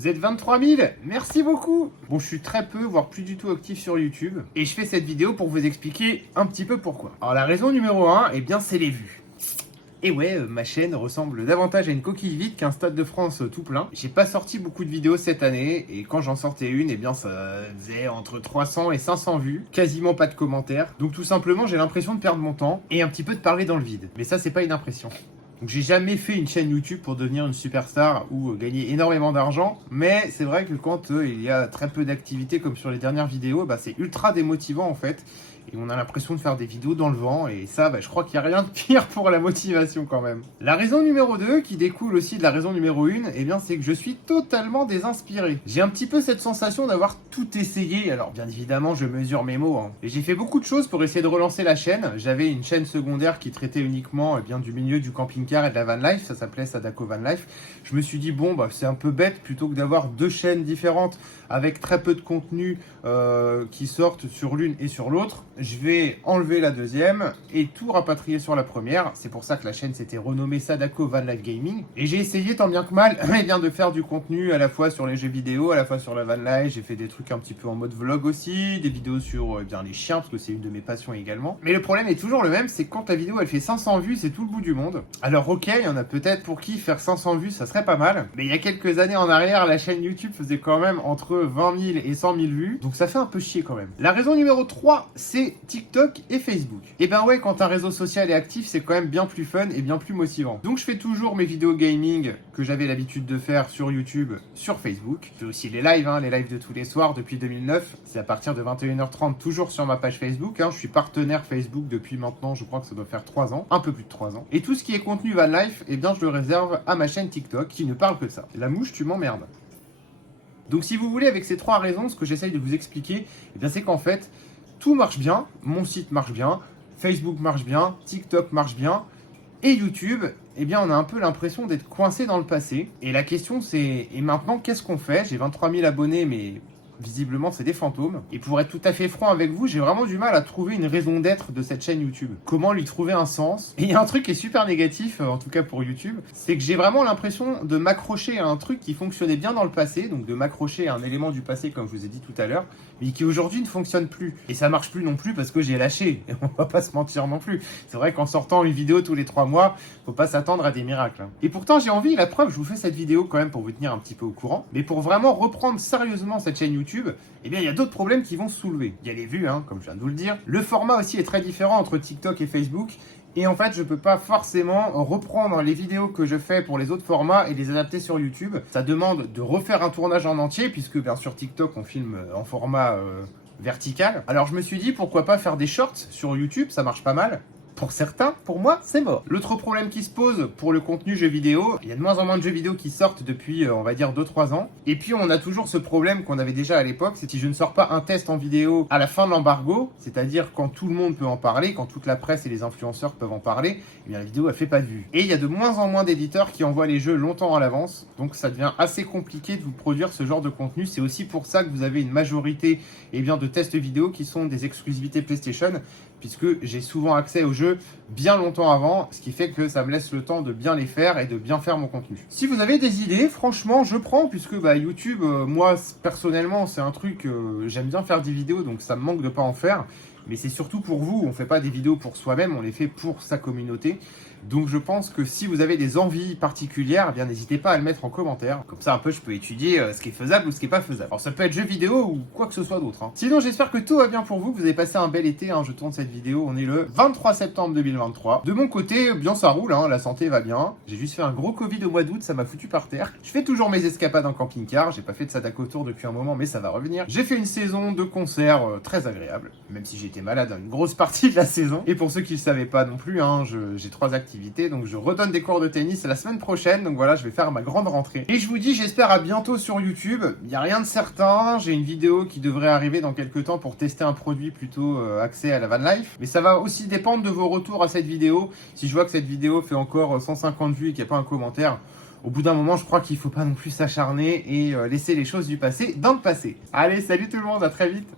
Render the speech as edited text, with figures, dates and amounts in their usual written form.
Vous êtes 23 000, merci beaucoup. Bon, je suis très peu, voire plus du tout actif sur YouTube. Et je fais cette vidéo pour vous expliquer un petit peu pourquoi. Alors la raison numéro 1, eh bien c'est les vues. Et ouais, ma chaîne ressemble davantage à une coquille vide qu'un stade de France tout plein. J'ai pas sorti beaucoup de vidéos cette année, et quand j'en sortais une, eh bien ça faisait entre 300 et 500 vues, quasiment pas de commentaires. Donc tout simplement, j'ai l'impression de perdre mon temps, et un petit peu de parler dans le vide. Mais ça, c'est pas une impression. Donc j'ai jamais fait une chaîne YouTube pour devenir une superstar ou gagner énormément d'argent, mais c'est vrai que quand il y a très peu d'activité comme sur les dernières vidéos, c'est ultra démotivant en fait. Et on a l'impression de faire des vidéos dans le vent, et ça, je crois qu'il n'y a rien de pire pour la motivation quand même. La raison numéro 2, qui découle aussi de la raison numéro 1, eh bien c'est que je suis totalement désinspiré. J'ai un petit peu cette sensation d'avoir tout essayé, alors bien évidemment je mesure mes mots, Et j'ai fait beaucoup de choses pour essayer de relancer la chaîne. J'avais une chaîne secondaire qui traitait uniquement du milieu du camping-car et de la van life, ça s'appelait Sadako Van Life. Je me suis dit, c'est un peu bête, plutôt que d'avoir deux chaînes différentes avec très peu de contenu qui sortent sur l'une et sur l'autre, je vais enlever la deuxième et tout rapatrier sur la première. C'est pour ça que la chaîne s'était renommée Sadako Van Life Gaming. Et j'ai essayé tant bien que mal de faire du contenu à la fois sur les jeux vidéo, à la fois sur la van life. J'ai fait des trucs un petit peu en mode vlog aussi, des vidéos sur les chiens, parce que c'est une de mes passions également. Mais le problème est toujours le même, c'est que quand la vidéo elle fait 500 vues, c'est tout le bout du monde. Alors ok, il y en a peut-être pour qui faire 500 vues, ça serait pas mal. Mais il y a quelques années en arrière, la chaîne YouTube faisait quand même entre 20 000 et 100 000 vues. Donc ça fait un peu chier quand même. La raison numéro 3, c'est TikTok et Facebook. Et ouais, quand un réseau social est actif, c'est quand même bien plus fun et bien plus motivant. Donc je fais toujours mes vidéos gaming que j'avais l'habitude de faire sur YouTube, sur Facebook. Je fais aussi les lives de tous les soirs depuis 2009. C'est à partir de 21h30, toujours sur ma page Facebook. Je suis partenaire Facebook depuis maintenant, je crois que ça doit faire 3 ans, un peu plus de 3 ans. Et tout ce qui est contenu van life, je le réserve à ma chaîne TikTok qui ne parle que de ça. La mouche, tu m'emmerdes. Donc si vous voulez, avec ces 3 raisons, ce que j'essaye de vous expliquer, c'est qu'en fait, tout marche bien, mon site marche bien, Facebook marche bien, TikTok marche bien, et YouTube, on a un peu l'impression d'être coincé dans le passé. Et la question c'est, et maintenant qu'est-ce qu'on fait? J'ai 23 000 abonnés, mais visiblement c'est des fantômes. Et pour être tout à fait franc avec vous, j'ai vraiment du mal à trouver une raison d'être de cette chaîne YouTube. Comment lui trouver un sens? Et il y a un truc qui est super négatif, en tout cas pour YouTube, c'est que j'ai vraiment l'impression de m'accrocher à un truc qui fonctionnait bien dans le passé, donc de m'accrocher à un élément du passé comme je vous ai dit tout à l'heure, mais qui aujourd'hui ne fonctionne plus. Et ça marche plus non plus parce que j'ai lâché, et on va pas se mentir non plus. C'est vrai qu'en sortant une vidéo tous les 3 mois, faut pas s'attendre à des miracles. Et pourtant j'ai envie, la preuve, je vous fais cette vidéo quand même pour vous tenir un petit peu au courant, mais pour vraiment reprendre sérieusement cette chaîne YouTube, il y a d'autres problèmes qui vont se soulever. Il y a les vues, comme je viens de vous le dire. Le format aussi est très différent entre TikTok et Facebook. Et en fait, je peux pas forcément reprendre les vidéos que je fais pour les autres formats et les adapter sur YouTube. Ça demande de refaire un tournage en entier, puisque bien sûr TikTok, on filme en format vertical. Alors je me suis dit, pourquoi pas faire des shorts sur YouTube, ça marche pas mal. Pour certains, pour moi, c'est mort. L'autre problème qui se pose pour le contenu jeux vidéo, il y a de moins en moins de jeux vidéo qui sortent depuis, on va dire, 2-3 ans. Et puis, on a toujours ce problème qu'on avait déjà à l'époque, c'est si je ne sors pas un test en vidéo à la fin de l'embargo, c'est-à-dire quand tout le monde peut en parler, quand toute la presse et les influenceurs peuvent en parler, la vidéo, elle fait pas de vues. Et il y a de moins en moins d'éditeurs qui envoient les jeux longtemps à l'avance, donc ça devient assez compliqué de vous produire ce genre de contenu. C'est aussi pour ça que vous avez une majorité de tests vidéo qui sont des exclusivités PlayStation, puisque j'ai souvent accès aux jeux bien longtemps avant, ce qui fait que ça me laisse le temps de bien les faire et de bien faire mon contenu. Si vous avez des idées, franchement, je prends, puisque YouTube, moi, personnellement, c'est un truc, j'aime bien faire des vidéos, donc ça me manque de pas en faire. Mais c'est surtout pour vous, on fait pas des vidéos pour soi-même, on les fait pour sa communauté. Donc je pense que si vous avez des envies particulières, n'hésitez pas à le mettre en commentaire. Comme ça un peu je peux étudier ce qui est faisable ou ce qui est pas faisable. Alors ça peut être jeux vidéo ou quoi que ce soit d'autre. Sinon j'espère que tout va bien pour vous, que vous avez passé un bel été. Je tourne cette vidéo, on est le 23 septembre 2023. De mon côté, bien ça roule, la santé va bien. J'ai juste fait un gros Covid au mois d'août, ça m'a foutu par terre. Je fais toujours mes escapades en camping-car, j'ai pas fait de Sadako Tour depuis un moment mais ça va revenir. J'ai fait une saison de concerts très agréable, même si j'étais malade une grosse partie de la saison. Et pour ceux qui ne le savaient pas non plus, j'ai 3 activités. Donc je redonne des cours de tennis la semaine prochaine. Donc voilà, je vais faire ma grande rentrée. Et je vous dis, j'espère à bientôt sur YouTube. Il n'y a rien de certain. J'ai une vidéo qui devrait arriver dans quelques temps pour tester un produit plutôt axé à la van life. Mais ça va aussi dépendre de vos retours à cette vidéo. Si je vois que cette vidéo fait encore 150 vues et qu'il n'y a pas un commentaire, au bout d'un moment, je crois qu'il ne faut pas non plus s'acharner et laisser les choses du passé dans le passé. Allez, salut tout le monde, à très vite.